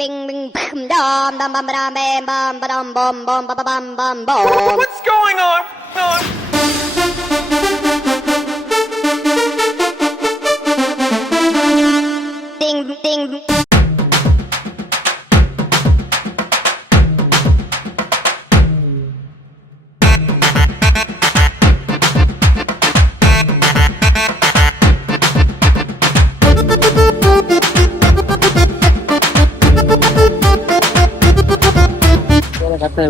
Bing bing bam dum dum bum bam bam bum bum bum bum bum bum bum bum. What's going on? Ding ding.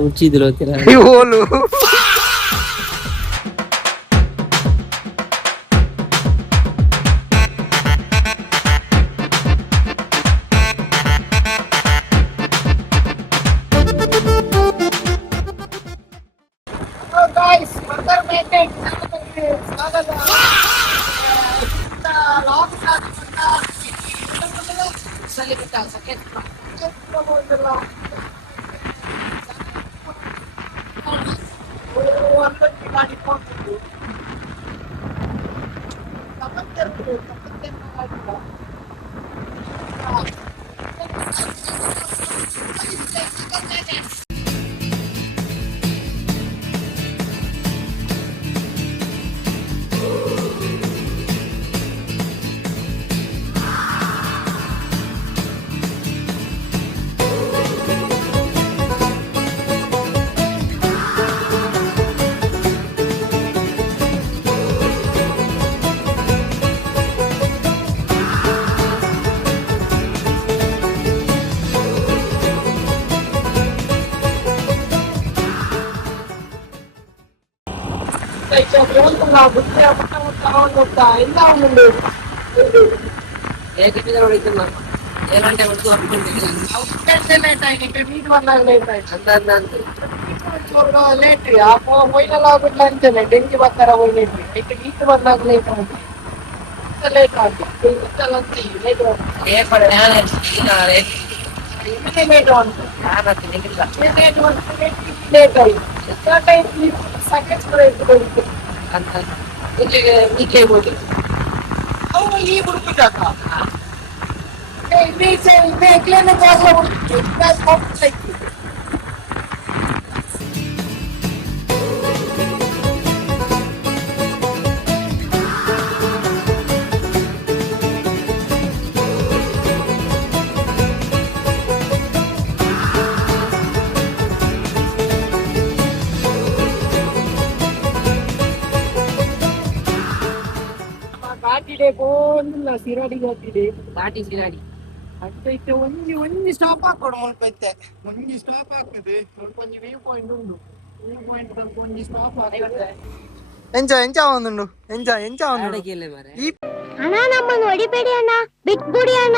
uccidilo Aiolo. Guys, further maintain elanటే వద్దు అనుకుంటుంది late ಹೋಯ್ನಲ್ಲ ಆಗ್ಬಿಟ್ಲ ಅಂತಾನೆ dengue ಬರ್ತಾರ ಹೋಯ್ನೇಟಿ ಈಟ್ ಬಂದಾಗ late ಆಗಿ late ಆಗಿ late late ಆಗಿ seconds ಅಂತ ಈಕೆ ಹೋಗಿ ಅವು ಈ ಹುಡುಕಿದಾಗ ಬೇಕಲೇನೆ ಜಾಗ ಹುಡುಕಿ ಘಾಟಿಡೆ ಬೋಂದಿಲ್ಲ ಸಿರಾಡಿ ಘಾಟಿಡೆ ಘಾಟಿ ಸಿರಾಡಿ ಅಂತೈತೆ ಒಂಜಿ ಸ್ಟಾಪ್ ಹಾಕೋಡು ಮುಲ್ಪೈತೆ ಒಂಜಿ ಸ್ಟಾಪ್ ಹಾಕುದು ಒಂಜಿ ವ್ಯೂ ಪಾಯಿಂಟ್ ಉಂಡು ವ್ಯೂ ಪಾಯಿಂಟ್ ಒಂಜಿ ಸ್ಟಾಪ್ ಹಾಕುತ್ತೆ ಎಂಜ ಒಂದುಂಡು ಎಂಜ ಒಂದು ಈ ಅಣ್ಣ ನಮ್ಮನ್ನು ಹೊಡಿಬೇಡಿ ಅಣ್ಣ ಬಿಟ್ಬಿಡಿ ಅಣ್ಣ.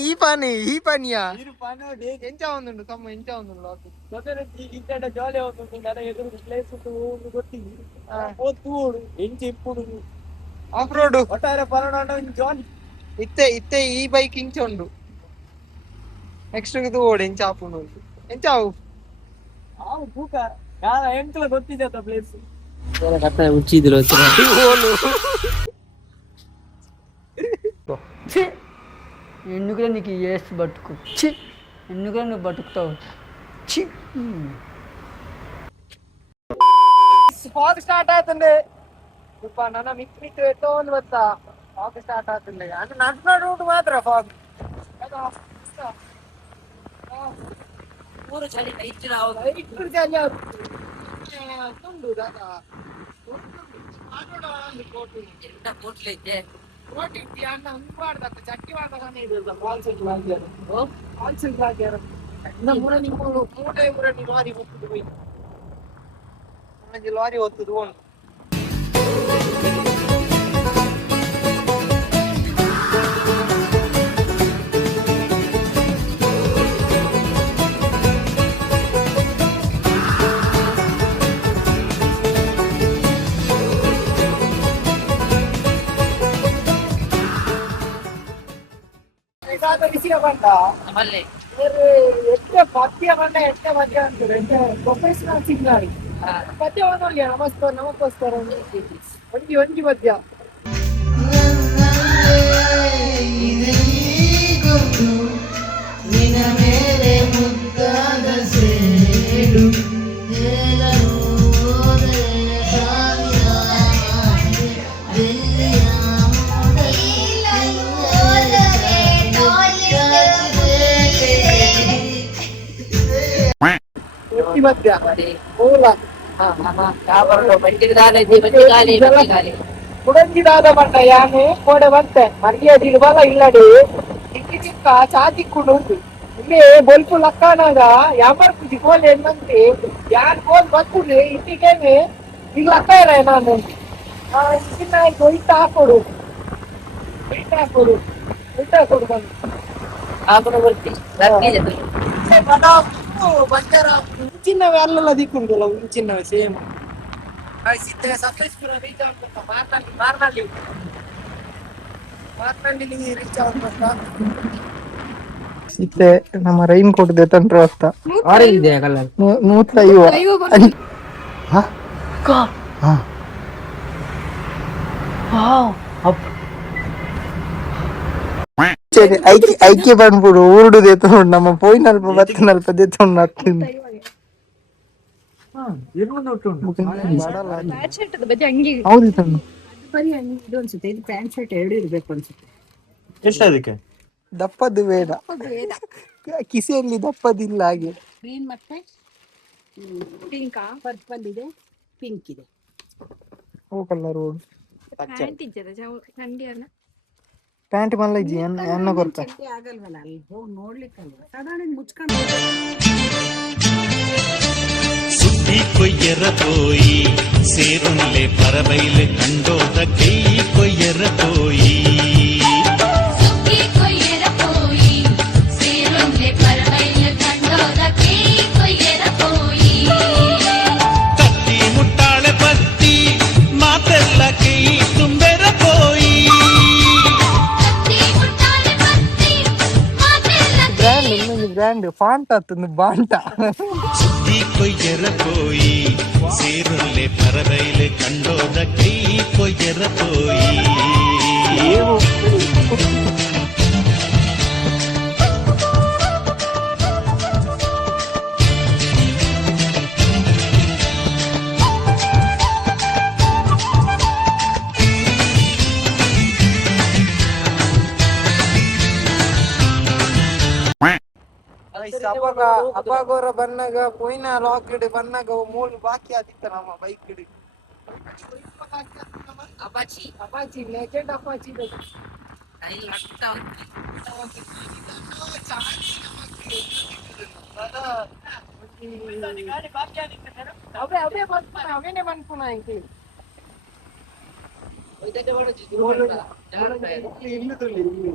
ಈ ಪಾನಿಯಾ ಎಂಜ ಒಂದುಂಡು ತಮ್ಮ ಎಂಜ ಒಂದುಂಡು ఇక్కడ జాలి అవుతుంది కదా ఎదురు ప్లేస్ కొట్టింది పోతూడు ఎంచి ఇప్పుడు ಆಫ್ ರೋಡ್ ಒಟ್ಟಾರೆ ಪರನಾಡ ಜಾಲಿ ಇತ್ತೆ ಈ ಬೈಕ್ ಇಂಚ ಉಂಡು ನೆಕ್ಸ್ಟ್ ಇದು ಓಡಿ ಎಂಚ ಆಪುಂಡು ಎಂಚಾವು ಆವು ಪೂಕ ಯಾರ ಎಂಟ್ಲ ಗೊತ್ತಿದೆ ಅಂತ ಪ್ಲೇಸ್ uccidilo ఎందుకురా నీకు ఏసు బతుకు చి ఎందుకురా నువ్వు బతుకుతావు చి ಫಾಗ್ ಸ್ಟಾರ್ಟ್ ಆಯ್ತಂದೆ ಇಪ್ಪ ನನ್ನ ಮಿಕ್ ಎತ್ತೋಂದು ಗೊತ್ತಾ ಫಾಗ್ ಸ್ಟಾರ್ಟ್ ಆಯ್ತಂದೆ ಅಂದ್ರೆ ನಡ್ನ ರೂಟ್ ಮಾತ್ರ ಫಾಗ್ ಊರು ಚಳಿ ಇಚ್ಚಿರ ಇಟ್ಟು ಜಾಲಿ ತುಂಡು ದಾದಾ ಎಂತ ಕೋಟ್ಲೈತೆ ಕೋಟಿ ಅಣ್ಣ ಉಂಪಾಡ್ದ ಚಟ್ಟಿ ಮಾಡ್ದಾನೆ ಇದು ಫಾಲ್ಸ್ ಫಾಲ್ಸ್ ಆಗ್ಯಾರ ಮೂರ ನಿಮ್ಮ ಮೂಟೆ ಊರ ನೀವು ಲಾರಿ ಹೋಗ್ತಿದ್ದು ಹೋಯ್ ಲಾರಿ ಹೊತ್ತದು ಉಂಟು ಬಂದ ಮಲ್ಲೆ ಎಷ್ಟೇ ಪದ್ಯ ಬಂದ ಎಷ್ಟೇ ಮಧ್ಯ ಅಂತಾರೆ ಪ್ರೊಫೆಷನಲ್ ಸಿಗ್ನಾರಿ ಪದ್ಯ ಒಂದೊಳ್ಳೆ ನಮಸ್ಕಾರ ಒಂಜಿ ಮಧ್ಯ ಈ ಮಧ್ಯ ಮೂಲ ಕುಡಂಜಿದಾದ ಬಣ್ಣ ಯಾನೆ ಕೋಡೆ ಬಂತೆ ಮರ್ಯಾದಿ ಬಲ ಇಲ್ಲಡಿ ಚಿಕ್ಕ ಚಿಕ್ಕ ಚಾತಿಕ್ಕುಂಡು ಉಂಟು ಇಲ್ಲಿ ಬೊಲ್ಪು ಲಕ್ಕನಾಗ ಯಾಮರ್ ಪೂಜಿ ಕೋಲೆ ಏನಂತೆ ಯಾರು ಕೋಲ್ ಬರ್ತದೆ ಇಟ್ಟಿಗೇನೆ ಈಗ ಲಕ್ಕ ಇರ ನಾನು ಚಿನ್ನ ಆಯ್ತು ಇಟ್ಟ ಹಾಕೊಡು ಬಂದು ಹಾಕೊಂಡು ಬರ್ತಿ ಚಿನ್ನವೇ ಅಲ್ಲೆಲ್ಲ ದಿಕ್ಕುಂಟಲ್ಲ ಚಿನ್ನವೇ ಸೇಮ್ ಸಕಲೇಶ್ಪುರ ರೀಚ್ ಆಗ್ಬೇಕ ಮಾರ್ನಲ್ಲಿ ರೀಚ್ ಆಗ್ಬೇಕ ಇತ್ತೆ ನಮ್ಮ ರೈನ್ ಕೋಟ್ ತಂತ್ರ ವಸ್ತ ಆರೆಂಜ್ ಇದೆ ಕಲರ್ 150 ಐಕ್ಯ ಬಂದ್ಬಿಡು ಊರುಡು ದೇತೊಂಡು ನಮ್ಮ ಪೋಯಿನಲ್ಪ ಬತ್ತನಲ್ಪ ದೇತೊಂಡು ಆಗ್ತೀನಿ ಎಷ್ಟದಕ್ಕೆ ದಪ್ಪದ್ದು ಬೇಡ ಕಿಸೆಯಲ್ಲಿ ದಪ್ಪದಿಲ್ಲ ಹಾಗೆ ಗ್ರೀನ್ ಮತ್ತೆ ಪಿಂಕ್ ಪರ್ಪಲ್ ಇದೆ ಪಿಂಕ್ ಇದೆ ಓ ಕಲರ್ ಪ್ಯಾಂಟ್ ಇದ್ದದ ಚಂಡಿ ಅಲ್ಲ ಪ್ಯಾಂಟ್ ಮಲ್ಲ ಇಜ್ಜಿ ಅನ್ನ ಕೊರ್ತ ಚಂಡಿ ಆಗಲ್ವಲ್ಲ ಅಲ್ಲಿ ಹೋಗಿ ನೋಡ್ಲಿಕ್ಕಲ್ವ ಸಾಧಾರಣ ಮುಚ್ಕೊಂಡು ಸುದ್ದಿ ಕೊಯ್ಯರ ಪೋಯಿ ಸೇರುನ್ಲೆ ಪರಬೈಲೆ ಕಂಡೋದ ಕೈ ಕೊಯ್ಯರ ಪೋಯಿ ಕತ್ತಿ ಮುಟ್ಟಾಳೆ ಪತ್ತಿ ಮಾತೆಲ್ಲ ಕೈ ತುಂಬೆರ ಪೋಯಿ ಬ್ರ್ಯಾಂಡ್ ಫಾಂಟ್ ಆತಂದು ಬಾಂಟ ಸುದ್ದಿ ಕೊಯ್ಯರ ಪೋಯಿ ಸೇರುನ್ಲೆ ಪರಬೈಲೆ ಕಂಡೋದ ಕೈ ಕೊಯ್ಯರ ಪೋಯಿ ಅಪ್ಪಾಗೋರ ಬನ್ನಾಗ ಪೋಯಿನ ಲಾಕ್ಡ್ ಬನ್ನಾಗ ಮೂಲ ಬಾಕಿ ಆದಿತ್ತ ನಮ್ಮ bike Apache Apache legend Apache ಅವೇನೆ ಬಂದ್ಪುನ ಇಂಕಿ ಇಲ್ಲಿ ತುಳಿ ಇಲ್ಲಿ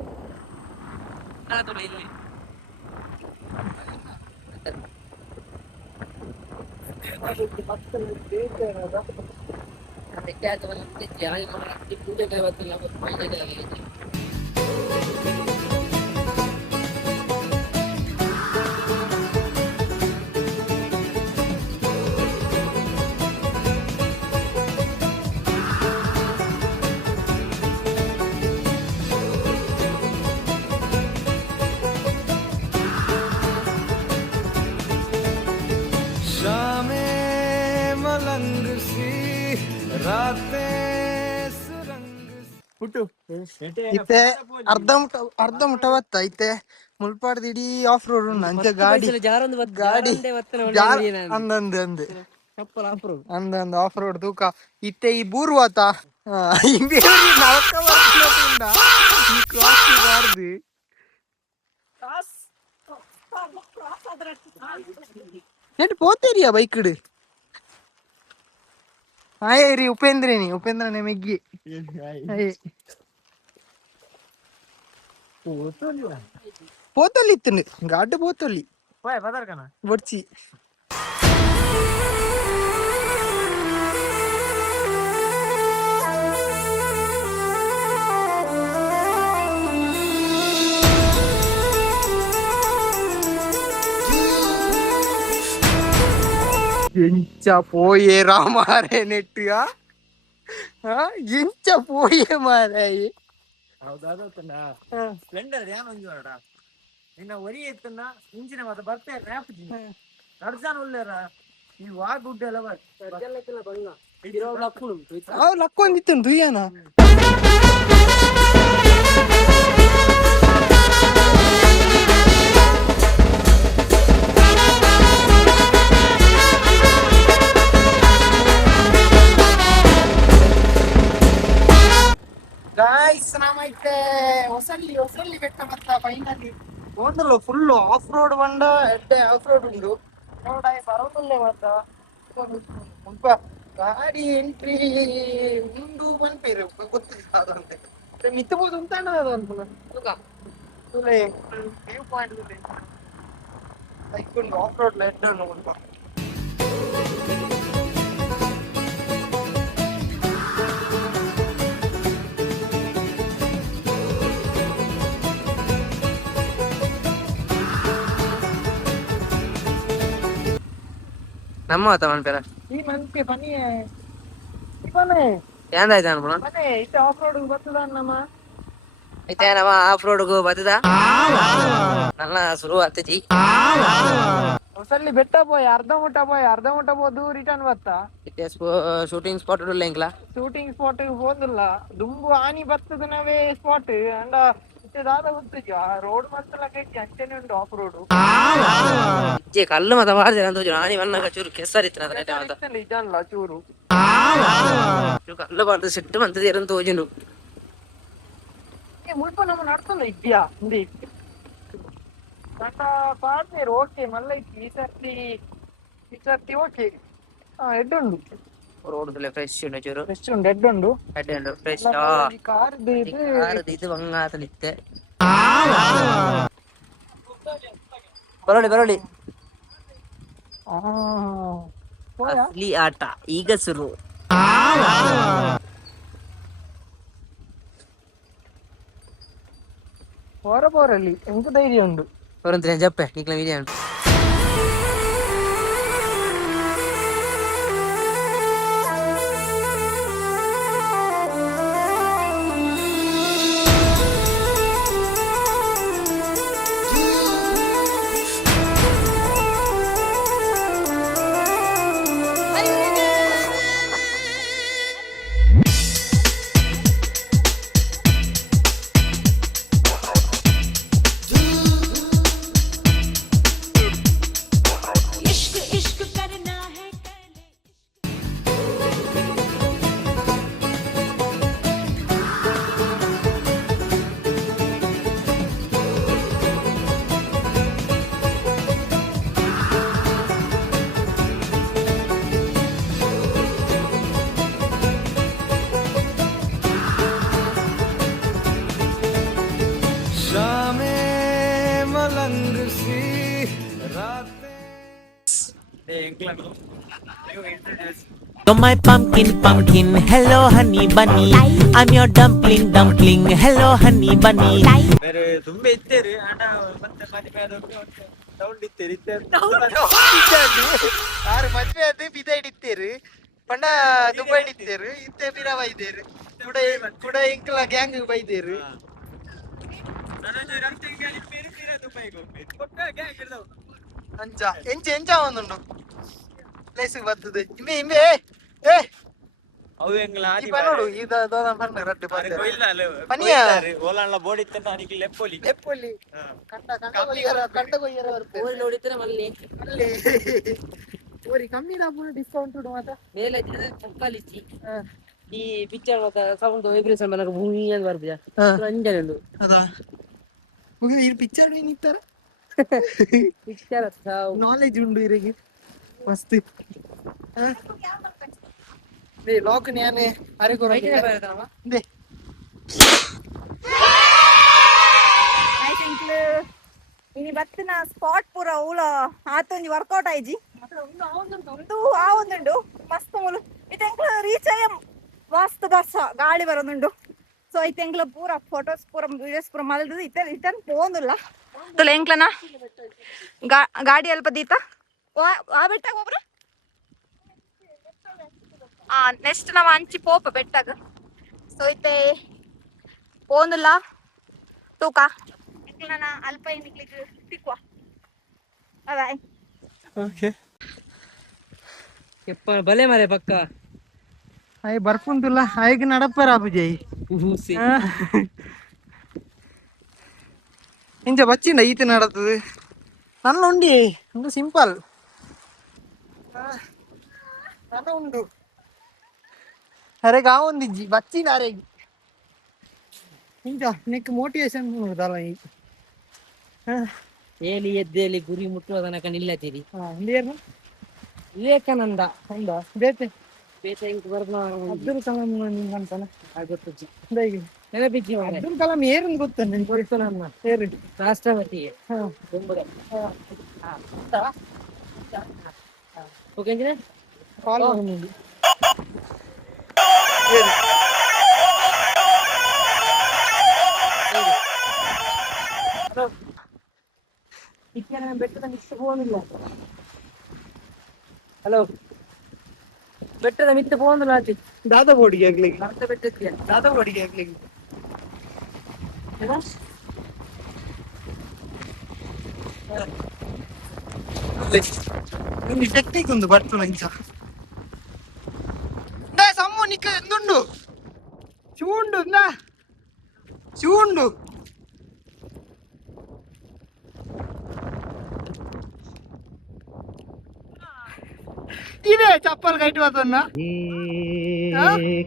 ಇತ್ತೆ ಅರ್ಧ ಮುಟ ಬತ್ತ ಐತೆ ಮುಲ್ಪಾಡ್ದು ಇಡೀ ಆಫ್ ರೋಡ್ ಉಂಡು ಅಂಚೆ ಗಾಡಿ ಅಂದಂದು ಆಫ್ ರೋಡ್ ತೂಕ ಇತ್ತೆ ಈ ಬೂರ್ವಾತ ನೆಟ್ ಪೋತೇರಿಯಾ ಬೈಕ್ಡ್ ಆಯೇರಿ ಉಪೇಂದ್ರನೇ ಮೆಗ್ಗಿ పోతోళ్ళు ఇస్తుంది ఘాటు పోతోళ్ళు వచ్చి ఎంచ పోయే రామారే నెట్టుగా ఎంచ పోయే మారాయి ಸ್ಪ್ಲೆಂಡರ್ ಯಾನು ಒಂಜೋಡ ನಿನ್ನ ಒರಿ ಎತ್ತನ್ನ ಇಂಚಿನ ಮತ್ತೆ ಬರ್ತೆ ರ್ಯಾಪ್ ನಡ್ಸಾನ ಉಳ್ಳೇರ ಈ ವಾ ಗುಡ್ಡ ಎಲ್ಲ ಲಕ್ಕೊಂದಿತ್ತು ದುಯ್ಯನ ಫೈನಲಿ ಹೋದಲ್ಲ ಫುಲ್ ಆಫ್ ರೋಡ್ ಬಂಡ ಎಡ್ಡೆ ಆಫ್ ರೋಡ್ ಉಂಡು ರೋಡ್ ಆಗಿ ಬರೋದಲ್ಲೇ ಮಾತ್ರ ಮುಲ್ಪ ಗಾಡಿ ಎಂಟ್ರಿ ಮುಂದು ಬಂದ್ಪೇರು ಗೊತ್ತಿಲ್ಲ ಮಿತ್ತಬಹುದು ಅಂತ ವ್ಯೂ ಪಾಯಿಂಟ್ ಐಕೊಂಡು ಆಫ್ ರೋಡ್ ಎಡ್ಡೆ ಮುಲ್ಪ ನಮ್ಮ ಆತ ಪೇರ ಈ ಮನ್ಕೆ ಪನಿ ಪನೆ ఏందైతే అనుకున్నా ಪನೆ ಇಷ್ಟ ಆಫ್ ರೋಡ್ ಬರ್ತದ ನಮ್ಮ అయితే ನಮ್ಮ ಆಫ್ ರೋಡ್ ಬತ್ತದ ನನ್ನ ಶುರು ಆಗ್ತೈತಿ ಹೊಸಲ್ಲಿ ಬೆಟ್ಟ ಅರ್ಧ ಮುಟ್ಟ ಬೋದು ರಿಟರ್ನ್ ಬತ್ತಾ ಶೂಟಿಂಗ್ ಸ್ಪಾಟ್ ಇಲ್ಲ ಇಂಕ್ಲಾ ಶೂಟಿಂಗ್ ಸ್ಪಾಟ್ ಹೋದಿಲ್ಲ ದುಂಬು ಆನಿ ಬರ್ತದ ನಾವೇ ಸ್ಪಾಟ್ ಅಂಡ ಇಷ್ಟದಾದ ಗೊತ್ತಿದ್ಯ ರೋಡ್ ಮಾತ್ರ ಅಂಚನೆ ಉಂಟು ಆಫ್ ರೋಡ್ ಇಜ್ಜೆ ಕಲ್ಲು ಮತ ಬಾರ್ದೆ ಅಂತ ಆನಿ ಮನ್ನಾಗ ಚೂರು ಕೆಸರಿತ್ತು ಅದ್ರ ನಿಜಲ್ಲ ಚೂರು ಕಲ್ಲು ಬಾರ್ದು ಸಿಟ್ಟು ಬಂತದ ಇರಂತ ತೋಜಿನು ಮುಲ್ಪ ನಮ್ಮ ನಡ್ತಲ್ಲ ಇದ್ಯಾ ಹಿಂದೆ ನನ್ನ ಪಾಡ್ನೇರು ಓಕೆ ಮಲ್ಲ ಇತ್ತು ಈ ಸರ್ತಿ ಓಕೆ ಹೆಡ್ ಉಂಡು ರೋಡ್ ಫ್ರೆಶ್ ಉಂಡು ಚೂರು ಫ್ರೆಶ್ ಉಂಡು ಹೆಡ್ ಉಂಡು ಫ್ರೆಶ್ ಕಾರ್ದು ಇದು ಬಂಗಾತಲಿತ್ತೆ ಬರೋಳಿ ಅಸಲಿ ಆಟ ಈಗ ಶುರು ಹೊರಬೋರಲ್ಲಿ ಎಂತ ಧೈರ್ಯ ಉಂಡು ಹೊರಂತೀನಿ ಜಪ್ಪೆ ಈಗಲ ವಿಡಿಯೋ ಉಂಟು You're my pumpkin, hello honey bunny. I'm your dumpling, hello honey bunny. ಬೇರೆ ತುಂಬಾ ಇತ್ತೇರಿ ಆಟ ಮತ್ತೆ ಮದುವೆ ಸೌಂಡ್ ಇತ್ತೇರಿ ಆರು ಮದ್ವೆ ಅದು ಬಿದ ಹಿಡಿತೇರು ಪಂಡ ದುಬೈ ಹಿಡಿತೇರು ಇತ್ತೆ ಬಿರ ಬೈದೇರು ಕೂಡ ಇಂಕ್ಲ ಗ್ಯಾಂಗ್ ಬೈದೇರು ಅಂಚ ಎಂಚ ಒಂದುಂಡು ಪ್ಲೇಸ್ ಬರ್ತದೆ ಇಮ್ಮೆ ಏ ಅವು ಎಂಗ್ಲ ಆದಿ ನೋಡು ಇದ ದೋದ ಪಂಡ ರಟ್ಟು ಇಲ್ಲ ಪನಿಯ ಓಲಾನ್ಲ ಬೋರ್ಡ್ ಇತ್ತಂತ ಅನಿಗೆ ಲೆಪ್ಪೊಲಿ ಕಂಡ ಕೊಯ್ಯರ ಬರ್ತದೆ ನೋಡಿದ್ರೆ ಮಲ್ಲಿ ಅಲ್ಲಿ ಓರಿ ಕಮ್ಮಿ ಲಾಭ ಡಿಸ್ಕೌಂಟ್ ಉಂಟು ಮಾತ ಮೇಲೆ ಚಪ್ಪಲಿಚ್ಚಿ ಈ ಪಿಕ್ಚರ್ ಮತ್ತ ಸೌಂಡ್ ವೈಬ್ರೇಷನ್ ಬಂದಾಗ ಭೂಮಿ ಅಂತ ಬರ್ತೀಯ ಅಂಜನೆ ಉಂಟು ಅದಾ ಈ ಪಿಕ್ಚರ್ ನಿಂತಾರ ಪಿಕ್ಚರ್ ನಾಲೆಜ್ ಉಂಡು ಇರಿಗೆ ಮಸ್ತ್ ಲಾಕ್ ನ್ಯಾನೆ ಅರೆಗೋ ದೇ ಇನಿ ಬತ್ತಿನ ಸ್ಪಾಟ್ ಪೂರ ಊಲ ಆತೊಂಜಿ ವರ್ಕೌಟ್ ಆಯ್ಜಿ ಒಂದು ಆ ಒಂದುಂಡು ಮಸ್ತ್ ಮೂಲು ಇತೆಂಕ್ಲ ರೀಚ್ ಆಯ ಮಸ್ತ್ ಬಸ್ ಗಾಳಿ ಬರೋದುಂಡು ಸೊ ಇತೆಂಕ್ಲ ಪೂರ ಫೋಟೋಸ್ ಪೂರ ವಿಡಿಯೋಸ್ ಪೂರ ಮಲ್ದು ಇತನ್ ಪೋಂದುಲ್ಲ ಎಂಕ್ಲನ ಗಾಡಿ ಅಲ್ಪ ದೀತ ಆ ಬೆಟ್ಟಾಗ ಒಬ್ರು ನೆಕ್ಸ್ಟ್ ನಾವ್ ಅಂಚಿ ಪೋಪ ಬೆಟ್ಟಾಗ ಸೊ ಇತ್ತೆ ಪೋಂದುಲ್ಲ ತೂಕ ಎಂಕ್ಲನ ಅಲ್ಪ ಏನಿಕ್ಲಿಕ್ಕೆ ತಿಕ್ವ ಅದಾಯ್ ಓಕೆ ಎಪ್ಪ ಬಲೆ ಮಾರೆ ಪಕ್ಕ ಅಯ್ಯ ಬರ್ಪುಂತುಲ್ಲ ಅಯ್ಯಗೆ ನಡಪ್ಪರ ಅಪ್ಪುಜಿ ಇಂಚ ಬಚ್ಚಿಂಡ ಈತ ನಡತದು ನನ್ನ ಉಂಡಿ ಒಂದು ಸಿಂಪಲ್ ನನ್ನ ಉಂಡು ಅರೆಗ ಒಂದಿಜ್ಜಿ ಬಚ್ಚಿನ ಅರೆಗಿ ಇಂಚ ನೆಕ್ ಮೋಟಿವೇಶನ್ ನೋಡುದಲ್ಲ ಈ ಏಲಿ ಎದ್ದೇಲಿ ಗುರಿ ಮುಟ್ಟುವ ತನಕ ನಿಲ್ಲತೀರಿ. ನೀರು ವಿವೇಕಾನಂದ ಹೌದಾ ಬೇತೆ ಬೇತೆ ಇಂಕ್ ಬರ್ನ ಅಬ್ದುಲ್ ಕಲಾಂ ನಿಂಗಂತಾನೆ ಆಗುತ್ತಜ್ಜಿ ಹೀಗೆ ನೆನಪಿಜ್ಜಿ ಮಾರ್ರೆ. ಅಬ್ದುಲ್ ಕಲಾಂ ಏರನ್ನು ಗೊತ್ತ ನಿಂಗೆ ಗೊತ್ತು ನನ್ನ ಏರು ರಾಷ್ಟ್ರಪತಿಗೆ ಬೆಂಬಲ. ಓಕೆ ಅಂಜಿನ ಕಾಲ್ ಬಂದಿದೆ ಬೆಟ್ಟದ ಮಿತ್ತ പോകുന്നില്ല. ಹಲೋ ಬೆಟ್ಟದ ಮಿತ್ತ പോകുന്നിಲ್ಲ ಆಚೆ ದಾದಾಬೋಡಿಗೆ ಆಗ್ಲಿಕ್ಕೆ ಅರ್ಧ ಬೆಟ್ಟಕ್ಕೆ ದಾದಾಬೋಡಿಗೆ ಆಗ್ಲಿಕ್ಕೆ ನಿಮ್ಗೆ ಟೆಕ್ನಿಕ್ ಒಂದು ಬರ್ತಲ್ಲ ಇಂಚ ಸಮ್ಮ ನಿಕ್ಕ ಎಂದುಂಡು ಚೂಂಡು ಚೂಂಡು ಇದೆ ಚಪ್ಪಲ್ ಕೈಟ್ ಬರ್ತನ್ನ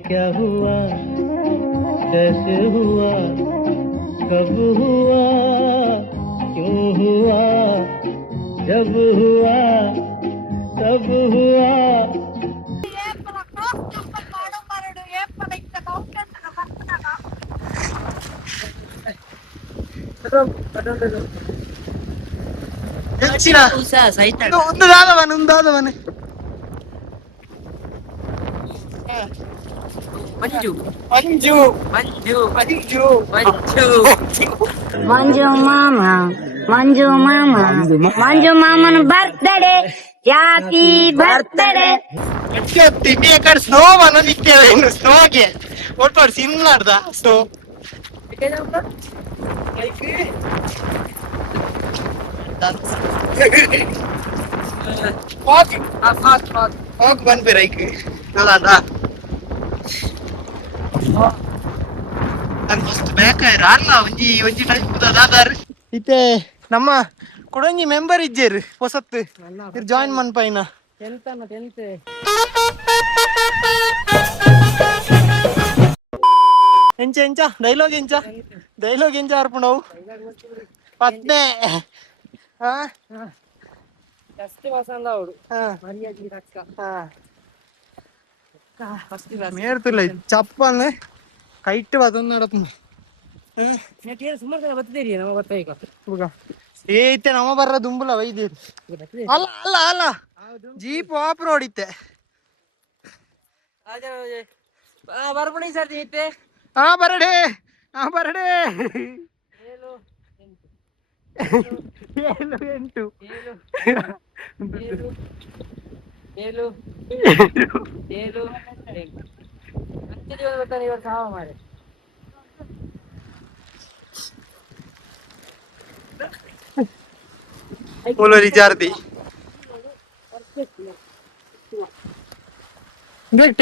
क्या हुआ कैसे हुआ कब हुआ क्यों हुआ जब हुआ तब हुआ ಒಂದು ದಾದವನೆ ಮಂಜು ಮಂಜು ಮಂಜು ಮಂಜು ಮಂಜು ಮಂಜು ಮಾಮ ಮಂಜು ಮಾಮ ಮಂಜು ಮಾಮನ ಬರ್ತ್ಡೇ ಹ್ಯಾಪಿ ಬರ್ತ್ಡೇ. ತಿಂಡಿ ಕಡೆ ಸ್ನೋ ಮನ ನಿಂತೇವೆ ಇನ್ನು ಸ್ನೋಗೆ ಒಟ್ಟು ಸಿಮ್ಲಾಡ್ದ ಸ್ನೋ ಹೋಗಿ ಬಂದ್ಬಿರ ಐಕ್ ಅಲ್ಲ ಮಸ್ತ್ ಬೇಕಾಯ್ರ ಅಲ್ಲ ಒಂಜಿ ಒಂಜಿ ದಾದಾರ್ ಇತ್ತೆ ನಮ್ಮ ಕೊಡಂಜಿ ಮೆಂಬರ್ ಇಜ್ಜೇರು ಹೊಸತ್ತು ಜಾಯಿನ್ ಮನ್ಪೈನ ಎಂತ ಎಂಚ ಡೈಲಾಗ್ ಎಂಚ ಅರ್ಪಣವು ಪತ್ನೆ ಫಸ್ಟ್ ಕ್ಲಾಸ್ ಅಂದ ಅವಳು ಮರ್ಯಾದೆ ಅಕ್ಕ ಫಸ್ಟ್ ಕ್ಲಾಸ್ ಮೇರ್ತಿಲ್ಲ ಚಪ್ಪಲ್ ಕೈಟ್ ಅದೊಂದು ನಡತ್ ಸುಮಾರು ಜನ ಬರ್ತಿದ್ದೀರಿ ನಮ್ಮ ಬರ್ತಾ ಏತೆ ನಮ್ಮ ಬರ್ರ ದುಂಬುಲ ವೈದ್ಯರು ಅಲ್ಲ ಅಲ್ಲ ಅಲ್ಲ ಜೀಪ್ ಆಫ್ ರೋಡ್ ಇತ್ತೆ ಬರ್ಬಣಿ ಸರ್ ಐತೆ ಬರಡೆ ಏಳು ಎಂಟು ಏಳು ಏಳು ಹತ್ತು ದಿವಸ ಬರ್ತಾನೆ ಇವತ್ತು ಸಾವ ಮಾರೆ ವಿದ್ಯಾರ್ಥಿ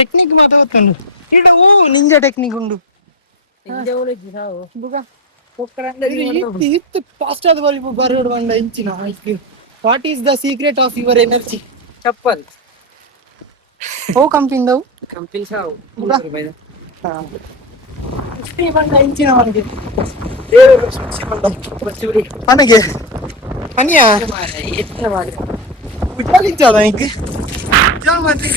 ಟೆಕ್ನಿಕ್ ಮಾತಾಡ್ತಾನು ಇಡು ನಿಂಜ ಟೆಕ್ನಿಕ್ ಉಂಡು ಇತ್ತು ಫಾಸ್ಟ್ ಆದ ಬರೋಡು ಬಂಡ ಇಂಚಿನ what is the secret of your energy ಚಪ್ಪಲ್ ಓ ಕಂಪಿಂದವು ಕಂಪಿಲ್ ಸಾವು ಬಂಡ ಇಂಚಿನ ಮನೆಗೆ ಮನೆಗೆ ಮನೆಯ ಎತ್ತ ಮಾಡಿ ಉಜ್ಜಾದ ಇಂಕ್ ಮಾಡಿ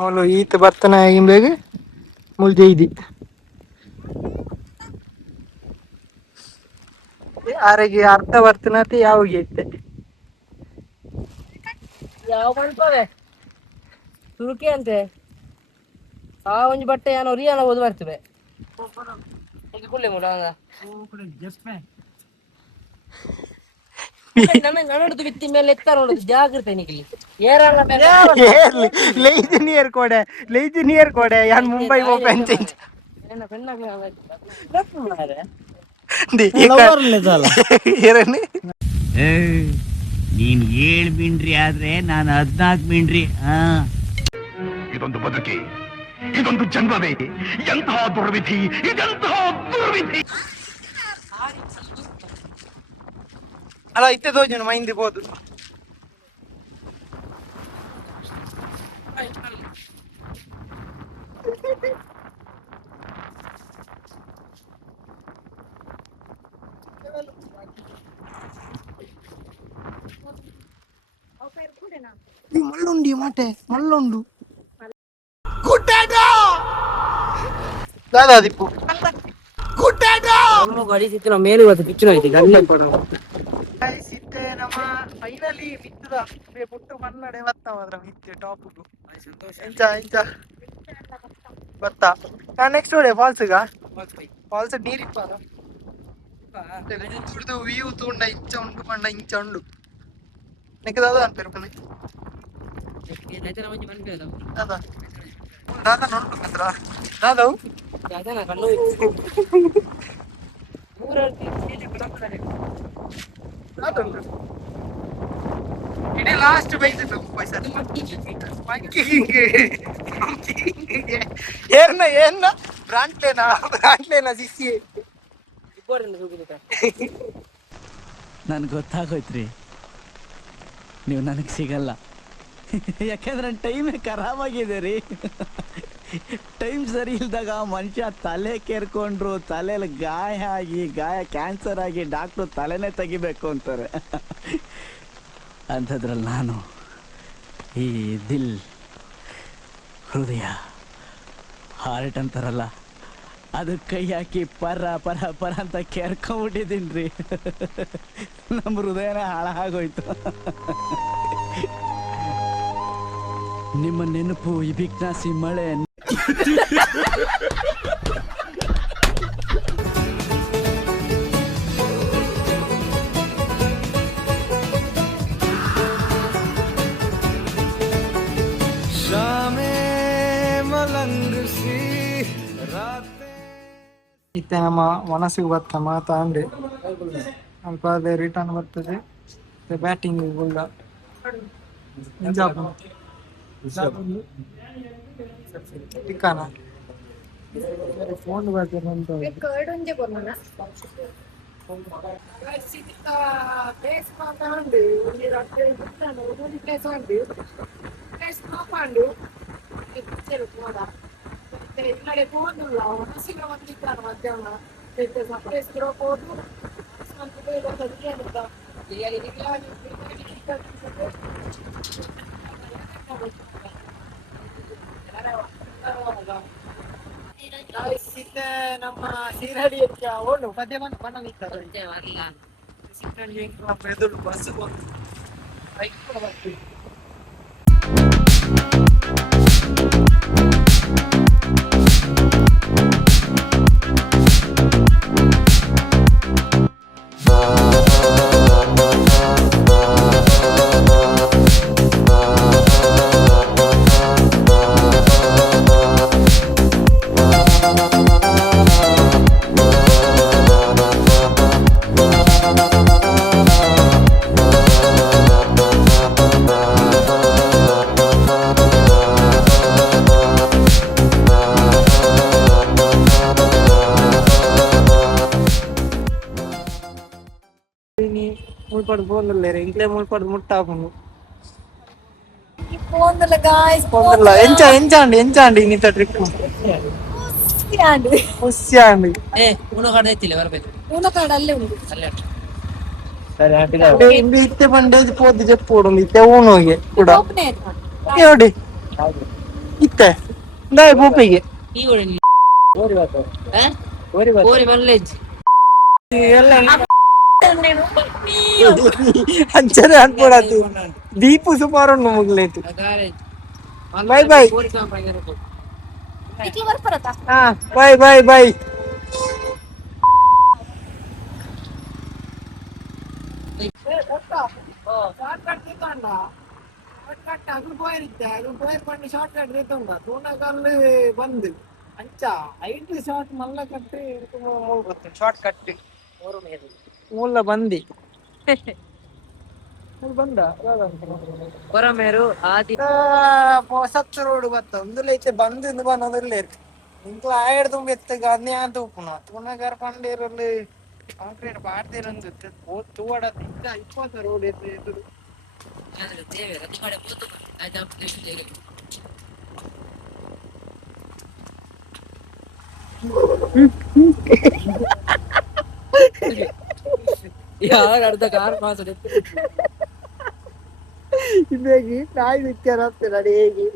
ಅವಳು ಈತ ಬರ್ತಾನ ಬೇಗ ಮುಳ್ಜೈದಿ ಆರೆಗೆ ಅರ್ಧ ಬರ್ತನತಿ ಯಾವಾಗ ಐತೆ ಯಾವ ಮಾಡ್ತವೆ ತುರುಕಿ ಅಂತೆ ಆ ಒಂಜಿ ಬಟ್ಟೆ ಏನೋ ರಿಯಾನ ಓದ್ ಬರ್ತವೆ ಕುಳ್ಳೆ ಮೂಡ ನನ್ನದು ಬಿತ್ತಿ ಮೇಲೆ ಎತ್ತ ನೋಡುದು ಜಾಗ್ರತೆ ನಿಕ್ಲಿ ಲೈಜಿನಿಯರ್ ಕೊಡೆ ಯಾನ್ ಮುಂಬೈ ನೀನ್ 7 ಮಿಂಡ್ರಿ ಆದ್ರೆ ನಾನು 14 ಮಿಂಡ್ರಿ. ಇದೊಂದು ಬದುಕಿ, ಇದೊಂದು ಜನ್ಮವೇ, ಎಂತಹ ದುರ್ವಿಧಿ, ಇದೆಂತಹ ದುರ್ವಿಧಿ. ಅಲ್ಲ ಇತ್ತೆ ತೋಜನ ಮೈಂದಿ ಬೋದು మళ్ళుండి మాటే మళ్ళుండు దాదా దిప్పు ಗಾಡಿ ಸಿಕ್ಕಿನ ಮೇಲೆ ಇವತ್ತು ಪಿಚ್ಚು ಐತಿ ಗಂಡ ಫೈನಲಿ ಮಿತ್ತದ ಪುಟ್ಟು ಮನ್ನಡೆ ಬತ್ತ ಮಾತ್ರ ಮಿತ್ತೆ ಟಾಪ್ ಎಂಚ ಎಂಚ ಬತ್ತ ನೆಕ್ಸ್ಟ್ ನೋಡಿ ಫಾಲ್ಸ್ಗ ಫಾಲ್ಸ್ ನೀರಿಪ್ಪಾರ ತುಡ್ದು ವ್ಯೂ ತೂಂಡ ಇಂಚ ಉಂಡು ಪಂಡ ಇಂಚ ಉಂಡು ನೆಕ್ ದಾದ ಅನ್ಪೇರು ಕಣೆ ದಾದಾ ದಾದಾ ನೋಡ್ಬೇಕು ಹತ್ರ ದಾದವು ಇಡೀ ಲಾಸ್ಟ್ ಬೈದಿತ್ತು ಪೈಸಾ ಏನ ಬ್ರಾಂಡ್ಲೇನಾ ಸಿಸಿ ನನ್ಗೆ ಗೊತ್ತಾಗೋಯ್ತ್ರಿ ನೀವು ನನಗೆ ಸಿಗಲ್ಲ ಯಾಕೆಂದ್ರೆ ಟೈಮೇ ಖರಾಬ್ ಆಗಿದೆ ರೀ ಟೈಮ್ ಸರಿ ಇಲ್ದಾಗ ಮನುಷ್ಯ ತಲೆ ಕೇರ್ಕೊಂಡ್ರು ತಲೆಯಲ್ಲಿ ಗಾಯ ಕ್ಯಾನ್ಸರ್ ಆಗಿ ಡಾಕ್ಟ್ರು ತಲೆನೇ ತೆಗಿಬೇಕು ಅಂತಾರೆ ಅಂಥದ್ರಲ್ಲಿ ನಾನು ಈ ದಿಲ್ ಹೃದಯ ಹಾರ್ಟ್ ಅಂತಾರಲ್ಲ ಅದು ಕೈ ಹಾಕಿ ಪರ ಪರ ಪರ ಅಂತ ಕೇರ್ಕೊಂಡ್ಬಿಟ್ಟಿದ್ದೀನಿ ರೀ ನಮ್ಮ ಹೃದಯನೇ ಹಾಳಾಗೋಯ್ತು ನಿಮ್ಮ ನೆನಪು ಈ ಬಿಗ್ನಾಸಿ ಮಳೆ ಇತ್ತೆ ನಮ್ಮ ಮನಸ್ಸಿಗೆ ಬತ್ತ ಮಾತಾಂಡೆ ಸ್ವಲ್ಪ ಅದೇ ರಿಟರ್ನ್ ಬರ್ತದೆ ಬ್ಯಾಟಿಂಗ್ ಗುಳ್ಳ ಟಿಕ್ಕಾನ ಫೋನ್ ಬರ್ತದೆ ಅಂತ ನಮ್ಮ ಸೀರಡಿ ಓಡು ಪದ್ಯ ಬಣ್ಣ ನಿಂತಾರೆ ಬಸ್ ಮುಳ್ಪಡ್ ಫೋನ್ಲೆ ಇಂಕ್ಲೆ ಮುಳ್ಪಡ್ ಮುಟ್ಟಾಪುಂಡು ಎಂಚಾಂಡಿ ಇನ್ನಿತ ಟ್ರಿಪ್ ಉಸ್ಯಾಂಡಿ ಇತ್ತೆ ಬಂಡೇಜ್ ಪೋದು ಚೆಪ್ಪೋಡು ಇತ್ತೆ ಊನೋಗೆ ಕೂಡ ನೋಡಿ ಇತ್ತೆ ದಾಯ್ ಪೂಪಿಗೆ ಅಂಚನೆ ಅನ್ಕೊಡತ್ತು ದೀಪು ಸುಮಾರು ಮುಗ್ಲೈತು bye bye bye bye bye ಬಂದು ಅಂಚ 5 ಶಾರ್ಟ್ ಮಲ್ಲ ಕಟ್ಟಿ ಶಾರ್ಟ್ ಕಟ್ಟಿ ಮೂಲ ಬಂದಿ ಬಂದ ಕೊರಮೇರು ಆದಿ ಸತ್ತು ರೋಡ್ ಬತ್ತ ಒಂದುಲೈತೆ ಬಂದು ಬನ್ನೋದಿಲ್ಲ ಇಂಕ್ಲ ಆಯಡ್ ತುಂಬ ಎತ್ತಗ ಅದ್ನೇ ಅಂತ ಪುನಗರ ಪಂಡೇರಲ್ಲಿ ಕಾಂಕ್ರೀಟ್ ಬಾಡ್ದೇರಂದು ತೂವಡ 20 ರೋಡ್ ಎದುರು ಯಾವಾಗ ಅರ್ಧ ಕಾರ್ ಮಾತಾಡಿ ಇದಾಗಿ ನಾಯಿ ವಿಚಾರ ಆಗ್ತದೆ ಅಡಿ ಹೇಗೆ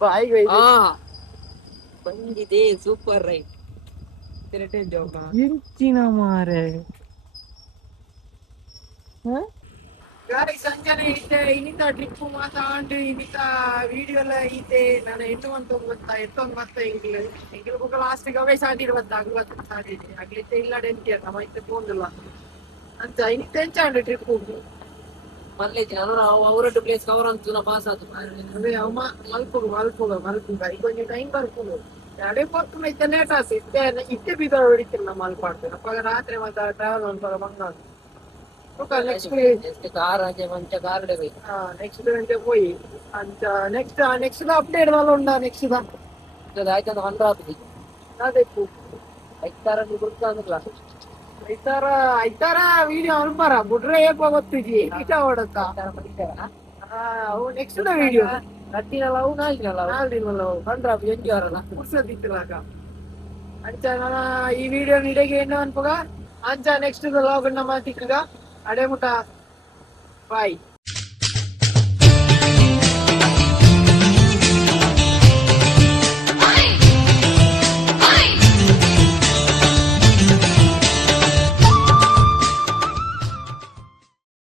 ಬಾಯಿಗೆ ಹಾ ಬಂದಿದೆ ಸೂಪರ್ ರೈಟ್ ಇಂಚಿನ ಮಾರೆ ಗಾಡಿ ಸಂಜನೆ ಇತ್ತೆ ಇನ್ನಿತ ಟ್ರಿಪ್ ಮಾತಾಂಡು ಇನ್ನಿತ ವಿಡಿಯೋ ಎಲ್ಲ ಐತೆ ನಾನು ಎತ್ತೊಂದು ಮತ್ತೆ ಎಂಗಿಲು ಬುಕ್ಕ ಲಾಸ್ಟಿಗೆ ಅವೇ ಸಾಟಿರು ಬತ್ತ ಅಗ್ಲತ್ತು ಸಾಟಿದೆ ಅಗ್ಲಿತ್ತೆ ಇಲ್ಲ ಡೆಂಟಿಯ ನಮ್ಮ ಇತ್ತೆ ಪೋಂದಿಲ್ಲ ಅಂತ ಇನ್ನಿತ ಎಂಚಾಂಡು ಟ್ರಿಪ್ ಮಲ್ಲೇಜ್ ನಾನು ಅವರದ್ದು ಪ್ಲೇಸ್ ಕವರ್ ಅಂತ ಪಾಸ್ ಆಯ್ತು ಅದೇ ಅಮ್ಮ ಮಲ್ಪುಗ ಈಗ ಕೊಂಚ ಟೈಮ್ ಬರ್ಪುಗು ಎರಡೇ ಪತ್ತು ಇತ್ತೆ ಲೇಟ್ ಆಸಿ ಇತ್ತೆ ಬೀದ ಹೊಡಿತಿಲ್ಲ ಮಲ್ಪಾಡ್ತೇನೆ ಅಪ್ಪ ರಾತ್ರಿ ಮತ್ತೆ ಟ್ರಾವೆಲ್ ಒಂದ್ಸಲ ಬಂಗಾಡು ನೆಕ್ಸ್ಟ್ ಕಾರ್ ಆಚೆ ಮಂಚ ಕಾರ್ ಬೇಕು ನೆಕ್ಸ್ಟ್ ಗಂಟೆ ಹೋಯಿ ಅಂತ ನೆಕ್ಸ್ಟ್ ಅಪ್ಡೇಟ್ ಉಂಡ ನೆಕ್ಸ್ಟ್ ಆಯ್ತಂತ ಹೊಂಡ ಅದೇ ಐತಾರ ಗೊತ್ತಾಗಲ್ಲ ಐತಾರ ವಿಡಿಯೋ ಅನ್ಬಾರ ಬಿಟ್ರೆ ಏಪ ಗೊತ್ತಿದ್ವಿ ಇಟ ಹೊಡತ್ತ ಅವು ನೆಕ್ಸ್ಟ್ ವಿಡಿಯೋ ಕಟ್ಟಿನಲ್ಲ ಅವು ನಾಲ್ಕಿನಲ್ಲ ಬಂದ್ರ ಎಂಜಿ ಅವರಲ್ಲ ಕುರ್ಸದಿತ್ತಿಲಾಗ ಅಂಚ ಈ ವಿಡಿಯೋ ನಿಡೆಗೆ ಏನು ಅನ್ಪಗ ಅಂಚ ನೆಕ್ಸ್ಟ್ ಲಾಗ್ ನಮ್ಮ ತಿಕ್ಕಗ ಅಡೆ ಮುಟ ಬಾಯ್